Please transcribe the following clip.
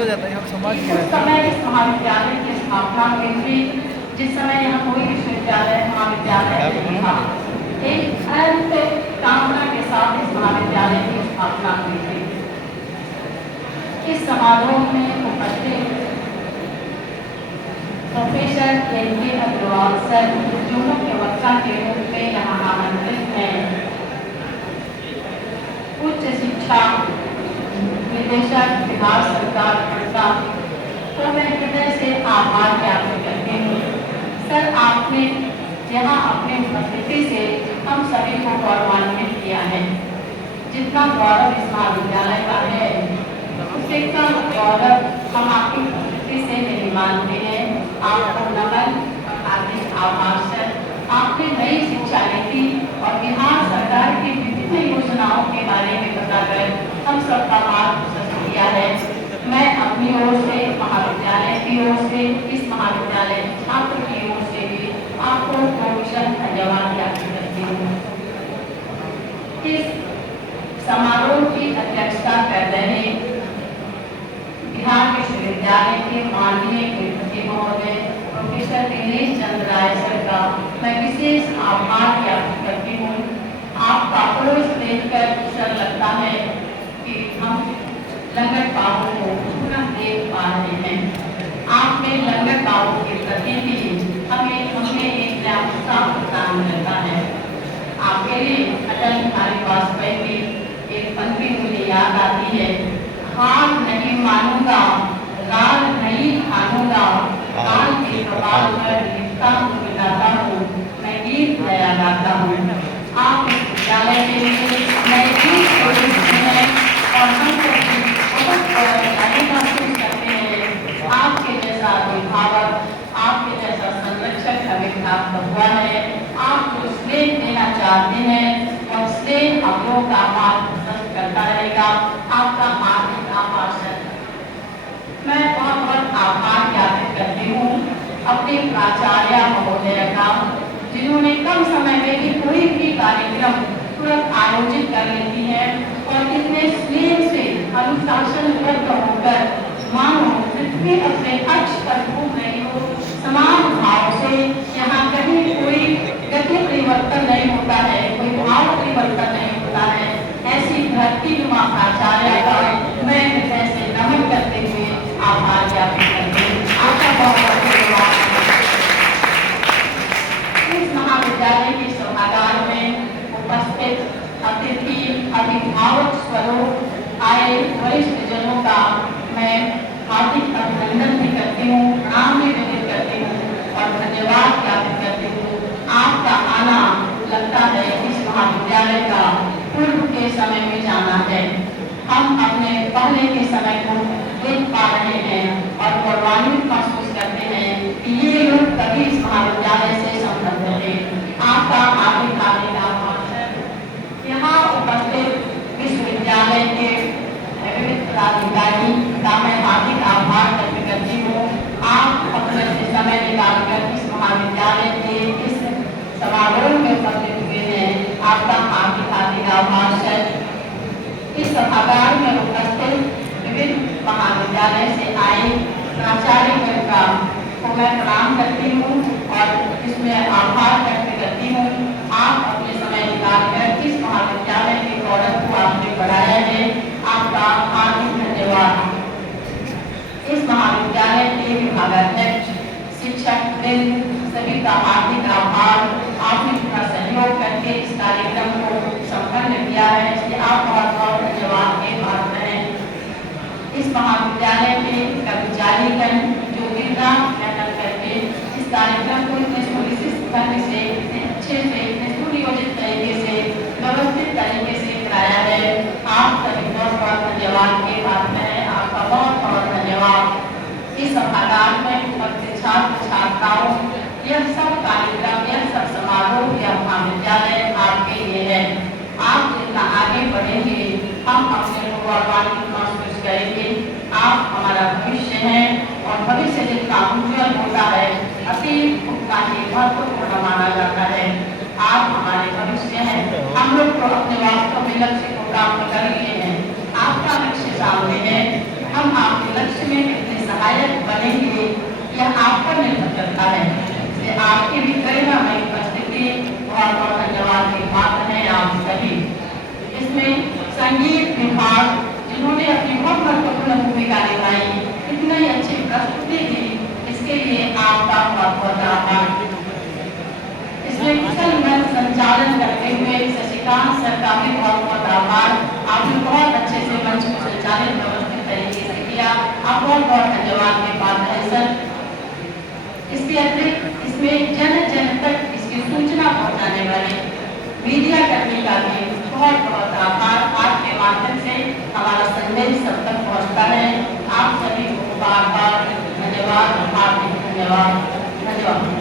हो जाता है, हम समाज के उस रहते हैं। समय इस महाविद्यालय की स्थापना हुई थी, जिस समय यहाँ कोई विश्वविद्यालय महाविद्यालय नहीं था। एक अनंत कामना के साथ इस महाविद्यालय की स्थापना हुई थी। इस समारोह में उपस्थित प्रोफेसर एन.के. अग्रवाल सर, जो मुख्य वक्ता के रूप में यहाँ आमंत्रित हैं, उच्च शिक्षा निदेशक बिहार सरकार पटना को मैं हृदय से आभार ज्ञापित करती हूँ। सर, आपने यहाँ अपनी उपस्थिति से हम सभी को गौरवान्वित किया है। जितना गौरव इस महाविद्यालय का है, उससे कम गौरव हम आपकी उपस्थिति से नहीं मानते हैं। आपको नमन और हार्दिक आभार सर। आपने नई शिक्षा नीति और बिहार सरकार की विभिन्न योजनाओं के बारे में बताकर हम सबका मार्गदर्शन किया है। मैं अपनी ओर से, महाविद्यालय की ओर से, इस महाविद्यालय छात्र की ओर से भी आपको बहुशः धन्यवाद ज्ञापित करती हूँ। इस समारोह की अध्यक्षता कर रहे बिहार विश्वविद्यालय के माननीय कुलपति महोदय प्रोफेसर दिनेश चंद्र राय सर का मैं विशेष आभार ज्ञापित करती हूँ। आपका पड़ोस देखकर सर लगता है कि हम लंगर बाबू को पुनः देख पा रहे हैं। आपने लंगर बाबू के प्रति भी हमें एक नया उत्साह प्रदान मिलता है। आपके लिए अटल बिहारी वाजपेयी की एक पंक्ति मुझे याद आती है, हार नहीं मानूंगा, राल नहीं ठानूंगा, काल के कपाल पर लिखता हूँ, मिटाता हूँ, मैं गीत नया गाता हूँ। आप इस विद्यालय के लिए नए गीत लिखते हैं और हम बहुत गौरवशाली महसूस करते हैं। आपके जैसा अभिभावक, आपके जैसा संरक्षक हमें प्राप्त हुआ है। आप जो स्नेह देना चाहते हैं और स्नेह हम लोग का मार्गदर्शन करता रहेगा। आपका हार्दिक आभार सर। मैं बहुत आभार ज्ञापित करती हूँ अपने प्राचार्य महोदय का, जिन्होंने कम समय में ही कोई भी कार्यक्रम तुरंत आयोजित कर लेती है और इतने स्नेह से अनुशासनबद्ध होकर मानो पृथ्वी अपने अक्ष पर घूम रही हो, समान भाव से। यहाँ कहीं कोई गति परिवर्तन नहीं होता है, कोई भाव परिवर्तन नहीं होता है। ऐसी धरती नुमा प्राचार्य का मैं हृदय से नमन करते हुए आभार ज्ञापित करती हूँ। आपका बहुत धन्यवाद। इस महाविद्यालय के सभागार में उपस्थित अतिथि अभिभावक स्वरूप आए वरिष्ठ जनों का मैं हार्दिक अभिनंदन भी करती हूँ, प्रणाम भी विदित करती हूँ और धन्यवाद ज्ञापित करती हूँ। आपका आना लगता है इस महाविद्यालय का पूर्व के समय में जाना है। हम अपने पहले के समय को देख पा रहे हैं और गौरवान्वित महसूस करते हैं कि ये लोग कभी इस महाविद्यालय से संबद्ध थे। आपका हार्दिक आभार है। यहाँ उपस्थित विश्वविद्यालय के विविध पदाधिकारी का मैं हार्दिक आभार व्यक्त करती हूँ। आप अपने समय निकालकर इस महाविद्यालय के इस समारोह में उपस्थित हुए हैं। आपका हार्दिक आभार सर। इस सभागार में उपस्थित विभिन्न महाविद्यालय से आए प्राचार्य का को मैं प्रणाम करती हूँ और इसमें आभार व्यक्त करती हूँ। आप अपने समय निकालकर इस महाविद्यालय के गौरव को आपने बढ़ाया है। आपका हार्दिक धन्यवाद। इस महाविद्यालय के विभागाध्यक्ष, शिक्षक वृंद सभी का हार्दिक आभार। आपने पूरा सहयोग करके इस कार्यक्रम को संपन्न किया है, इसलिए आप बहुत धन्यवाद के पात्र हैं। इस महाविद्यालय के कर्मचारीगण जो दिन रात मेहनत करके इस कार्यक्रम को इतने सुनिश्चित ढंग से, इतने अच्छे से, इतने सुनियोजित तरीके से, व्यवस्थित तरीके से कराया है, आप सभी बहुत धन्यवाद के पात्र हैं। आपका बहुत धन्यवाद। इस सभागार में उपस्थित छात्र छात्राओं, यह सब कार्यक्रम, यह सब समारोह, यह महाविद्यालय आपके लिए है। आप जितना आगे बढ़ेंगे हम अपने को गौरवान्वित महसूस करेंगे। आप हमारा भविष्य है और भविष्य जितना उज्जवल होता है, अति उतना ही महत्वपूर्ण माना जाता है। आप हमारे भविष्य हैं। हम लोग तो अपने वास्तव में लक्ष्य को प्राप्त कर लिए हैं। आपका लक्ष्य सामने है। हम आपके लक्ष्य में सकता है। इसलिए आपकी भी गरिमामय उपस्थिति बहुत बहुत धन्यवाद की पात्र है आप सभी। इसमें संगीत विभाग जिन्होंने अपनी बहुत महत्वपूर्ण भूमिका निभाई, इतनी अच्छी प्रस्तुति दी, इसके लिए आपका बहुत बहुत आभार। इसमें कुशल मंच संचालन करते हुए शशिकांत सर का भी बहुत बहुत आभार। आपने बहुत अच्छे से मंच को संचालित व्यवस्थित तरीके से किया, आप बहुत बहुत धन्यवाद के पात्र हैं सर। इसके अतिरिक्त इसमें जन जन तक इसकी सूचना पहुंचाने वाले मीडिया कर्मी का भी बहुत बहुत आभार। आपके माध्यम से हमारा संदेश सब तक पहुंचता है। आप सभी को बार बार धन्यवाद, हार्दिक धन्यवाद।